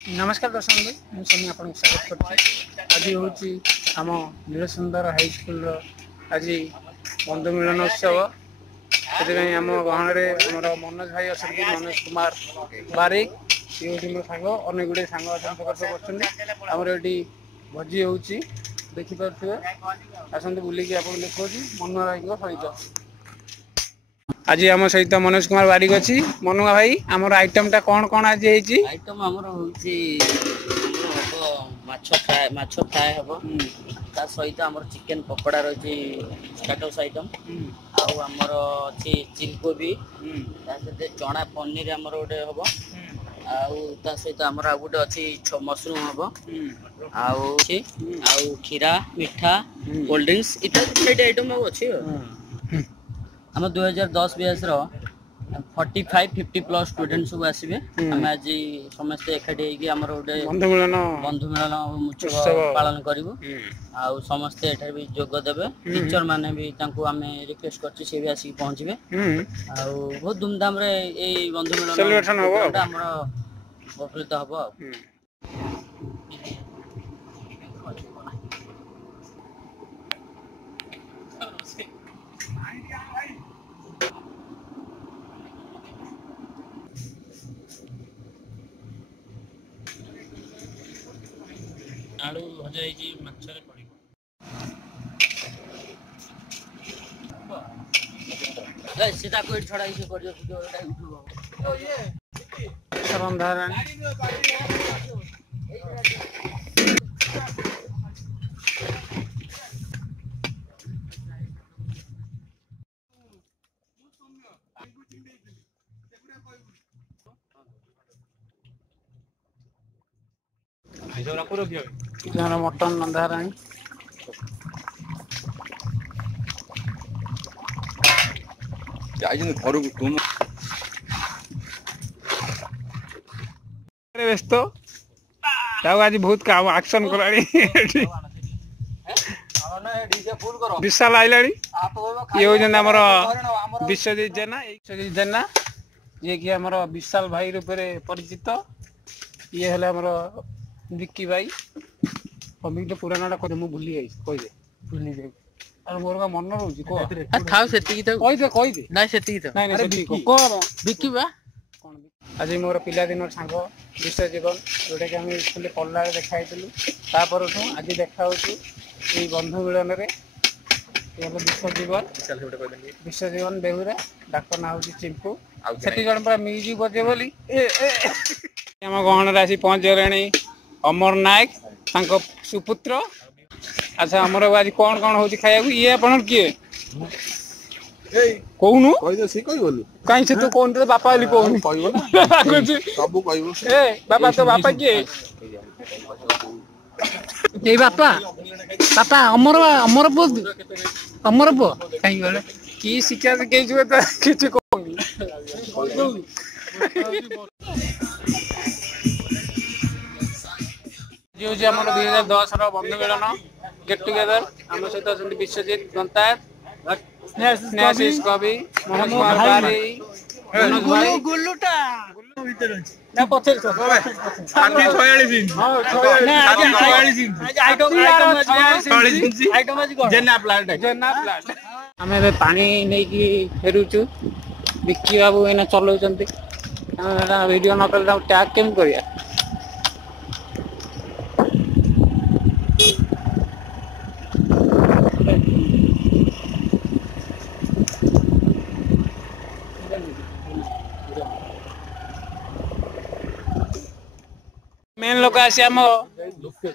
नमस्कार दर्शक बंधु मुझे आपको स्वागत कर आज हूँ आम नीलसुंदर हाईस्कल आज बंधु मिलन उत्सव से आम गहन में मनोज भाई अच्छा मनोज कुमार बारिक ये मो सांग अनेक गुड़े सांग करमर ये भोजी हो देखिपे आसतु बुलिकी आप देखा मनोज भाई सहित आज आम सहित मनोज कुमार बारिक अच्छी मनुआ भाई आमर आइटम टा कौन आज आइटम हमर होची माछ फ्राए हबो ता सहित हमर चिकन पकोड़ा रही स्टाटस आइटम आउ हमर अछि चिली कोबी ता सहित चना पनीर हमर ओडे हबो आउ ता सहित हमर आ गुटे अछि मशरूम हबो आउ खीरा मीठा कोल्ड ड्रिंक्स इटा सेट आइटम अछि हम 2010 बेस रो 45-50 प्लस स्टूडेंट सब आसीबे हम आज समस्त एकाठी हेकी हमर ओडे बंधु मिलन उत्सव पालन करिवो आ समस्त एठार भी जोग देबे टीचर माने भी तांको हमें रिक्वेस्ट करछि से भी आसी पहुंचबे आ बहुत धूमधाम रे ए बंधु मिलन सेलिब्रेशन होबो हमर उपलब्ध होबो आलू भजा है जी मच्छर पड़िबो गाइस सीधा कोई छोड़ा इसे कर दियो वीडियो एटा यूट्यूब ओ ये सरंधारण मटन नंदाराणी व्यस्त आज बहुत काम एक्शन कलानी विशाल आइला ये होमर विश्वजीत जेना ये कि आमर विशाल भाई रूप में परिचित ये हेले आमर विक्की भाई कमिटी पुराना टा मु भूली गई कहि भूली जाई और मोर का मन रहउची को थाउ सेती की कहि दे नाही सेती की नाही सेती को विक्की बा कोन आज मोर पिला दिन सांग विश्व जीवन जोटा कि हम स्कूल पढ़ला देखाइलु तापर आज देखा होची ए बंधु मिलन रे ये विश्व जीवन बेहुरा डाक्टर ना होची चिंपू सेती जण पर म्यूजिक बजे बोली हम गहन राशि पहुंच गलेनी अमर नायक तांको सुपुत्र अच्छा हमर आज कौन होची खाया ये अपन किए कहूनु कहि दे सी कहि बोली काई से तो कोन तो बापा वाली कहूनु कहबो ना सब कहबो ए बाबा तो बापा किए ए बापा पापा अमर बो काई बोले की शिक्षा से के जुए तो किछ कहूनी जो जे हमर 2010 रो बंधु मिलन गेट टुगेदर हम सहित असंति विश्वजीत गंतार स्नेहाशीष कवि मनोज कुमार बारी मनोज भाई गुल्लुटा भीतर अछि ना पछे 46 दिन हां 46 दिन आज आइटम आज जेना प्लांट हमें पानी नै की फेरुचु विक्की बाबू एना चलौ चंती वीडियो न कर टैग केम करिया मेन लोक आसी आम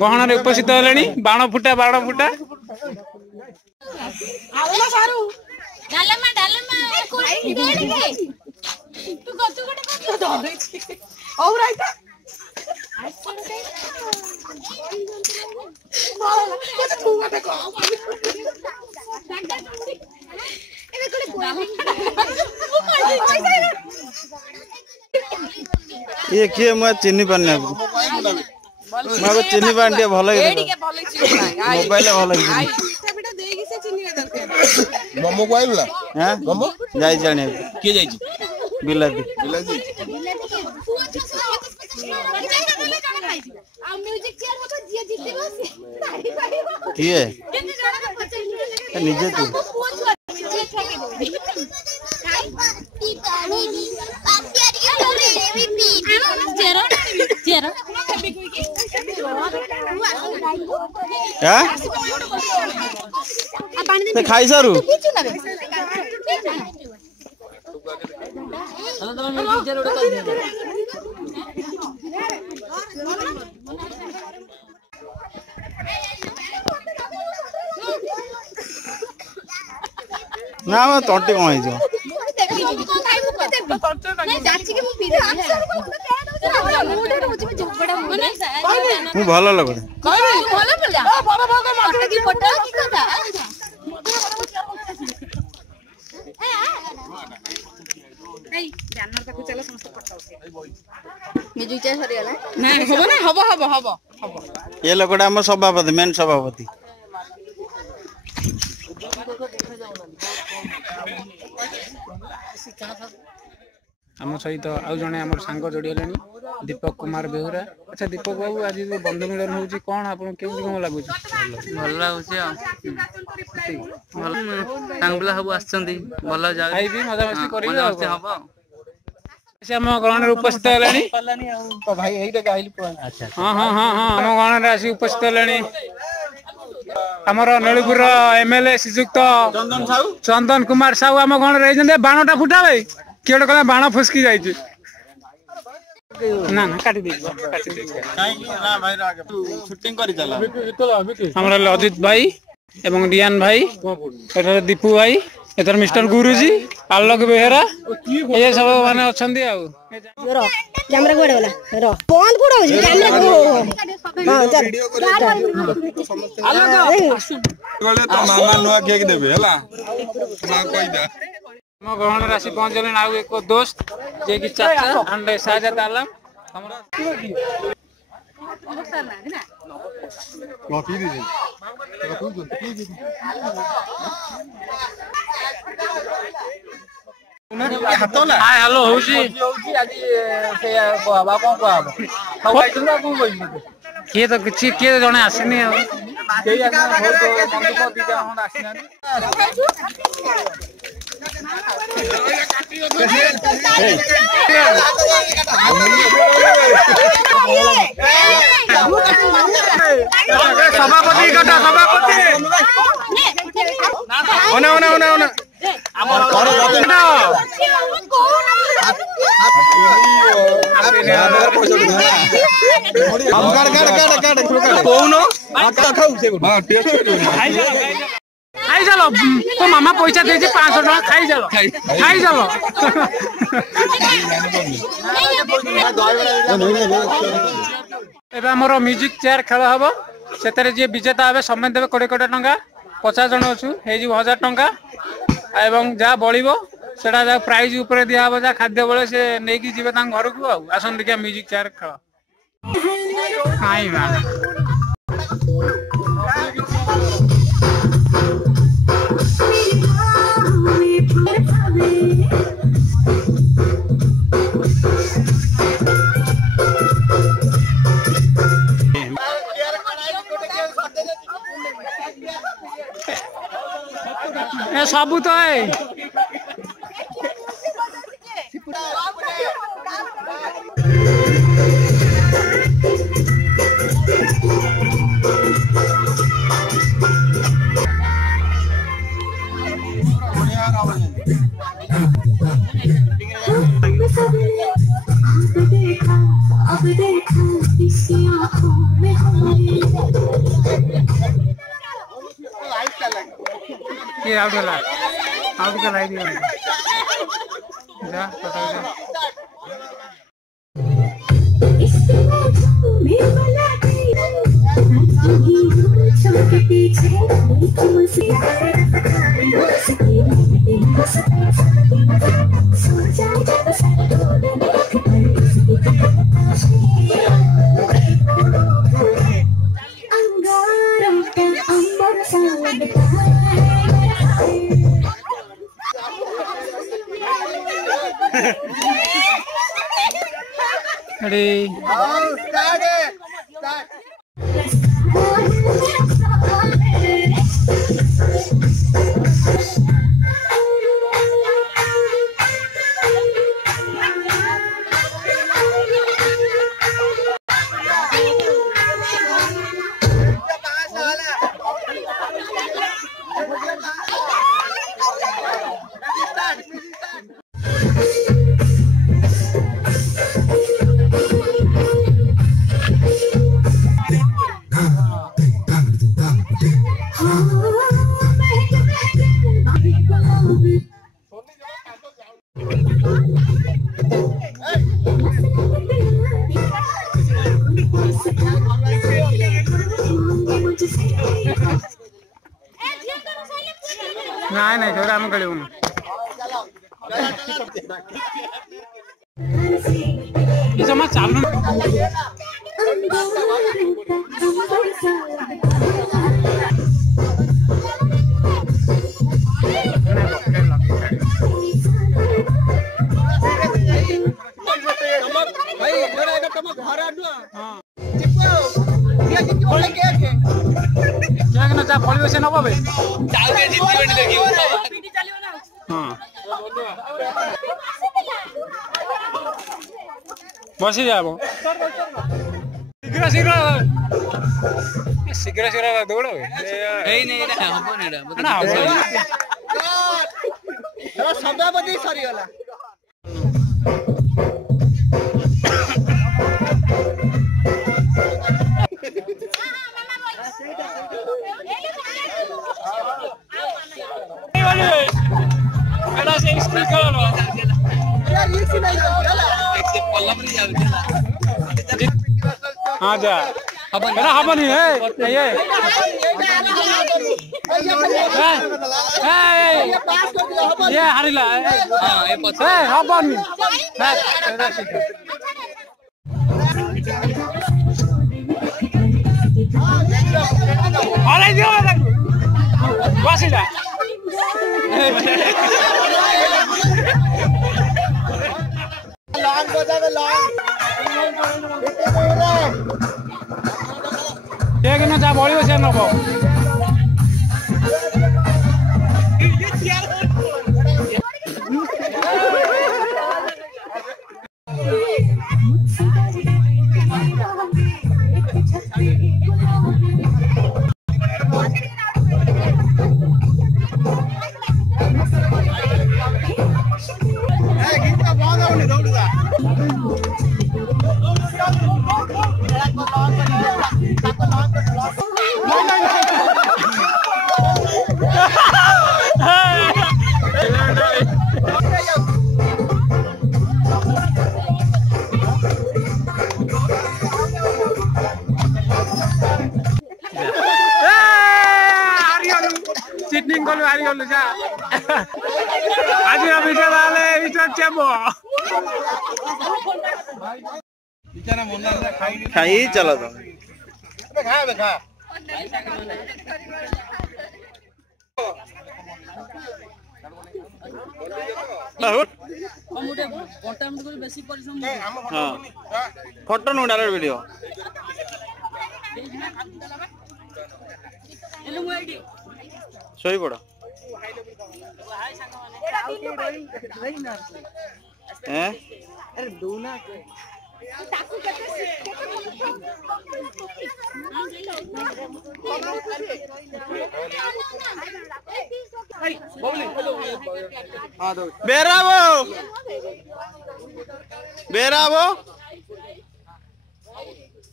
गहन उपस्थित होले बाण फुटा ये किए मैं चिन्नी पानी मैं चिन्नी पानी भल मोबाइल भल मम्मो को आइला हां मम्मो जाई जाने के जाई बिलाती किए निजे तू खाई सारू ना मैं तंटी कौन भल लगे ये लोकटा आम सभापति मेन सभापति आम सहित आउ जड़े आम सांग जोड़ी है दीपक कुमार बेहुरा। अच्छा दीपक बाबू आज जो बंधु मिलन होची कौन आपन केमती कौन लागुच भल लागुचे भल सांगला सब आछंती भल जा खाई भी मजा मस्ती करी मजा मस्ती हबो से हम गण रे उपस्थित हेलानी तो भाई एइटा गाइल अच्छा हां हां हां हां हम गण रे आसी उपस्थित हेलानी हमर नळीपुर एमएलए श्रीजुक्त चंदन कुमार साहू आम गण रे जंदे बाणटा फुटावे केडो कला बाण फुसकी जाई छी ना ना काटी दे ना भाई शूटिंग करी चला हमरा अजित भाई एवं रियान भाई एतर दीपू भाई एतर मिस्टर गुरुजी आलोक बेहरा ये सब माने अछंदी आ कैमरा कोडे वाला रो फोन कोडे हो कैमरा को हां चल बोले तो मामा नुआ केक देबे हला ना कोई दा हम ग्रहण राशि पहुंचले आउ एक दोस्त जे कि चाचा अंडे साजत आलम हमरा कॉफी दे हाय हेलो होजी आज से बाबा कोन कहब खाइछन कोन कोइ के तो किछि के जने आसिनी केई आसिना बहुत बंधु को दिजा हम आसिना सभापति कटा सभापति ओना ओना ओना ओना हमर घर कटा खाई चलो तो मामा पैसा दे 500 टका खाई चलो खाई चलो एबे हमर म्यूजिक चेयर खेल हबो सेतरे जे विजेता हबे समय देबे 20 टका 50 जन अछु हे जी 1000 टका एवं जा बळिबो सेटा जा प्राइज ऊपर दिया हबो जा खाद्य बळे से नै कि जीवे तां घर को आसन देखिया म्यूजिक चेयर खेल हाय बा ए सबू तो है ये आउट के लाई दिया जा पता जा Ready? Start it! Start! ନାଇଁ ନାଇଁ ସେଗୁଡ଼ା ଆମେ ଖେଳିବୁନି। ଜମା ଚାଲୁ ଯା ଫଳିବ ସେ ନବ ବେ ବସି যাব ଶୀଘ୍ର ଶୀଘ୍ର ଶୀଘ୍ର ଶୀଘ୍ର ଦୌଡ଼ ସଭାପତି ସରିଗଲା। हाँ जा हबनी ये हारिला हबनी हराई दियो बसिला लॉन्ग बजावे लॉन्ग एक न जा बळियो से नबो चिटनिंग कलु हारि गलु जा आज भिडियो वाले विचार चेबो बिचारा मन खाई चलो तो खा खा फोटो नु डालो वीडियो सोई पड़ो हैं अरे दोना बेराबो बेराबो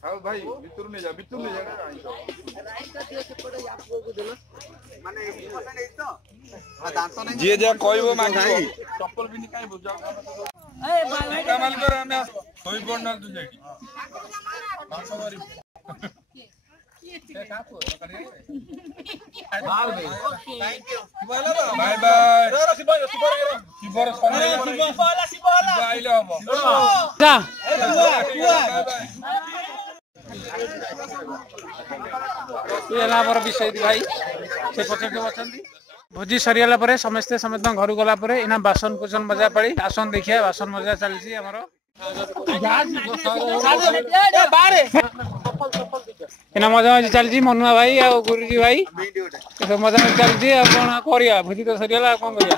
हां भाई भितर ने जा माने 1% है तो दांत नहीं जे जा कहबो मांगी चप्पल भी काई बुझा ए भाई कमाल कर हम होई पड़ना तू जेठी 500 गरी ये काको करे बाल भाई थैंक यू बाय बाय शिबर आइले हो जा ये ना पर विषय भाई से पछके बचंदी भोजी सरियाला परे समस्त समस्त घर गला परे इना बासन कुसन मजा पड़ी आसन देखिया बासन मजा चलसी हमरो इना मजा मजा चलसी मनुआ भाई आ गुरुजी भाई तो मजा मजा चलसी आ कोन करिया भोजी तो सरियाला कोन करिया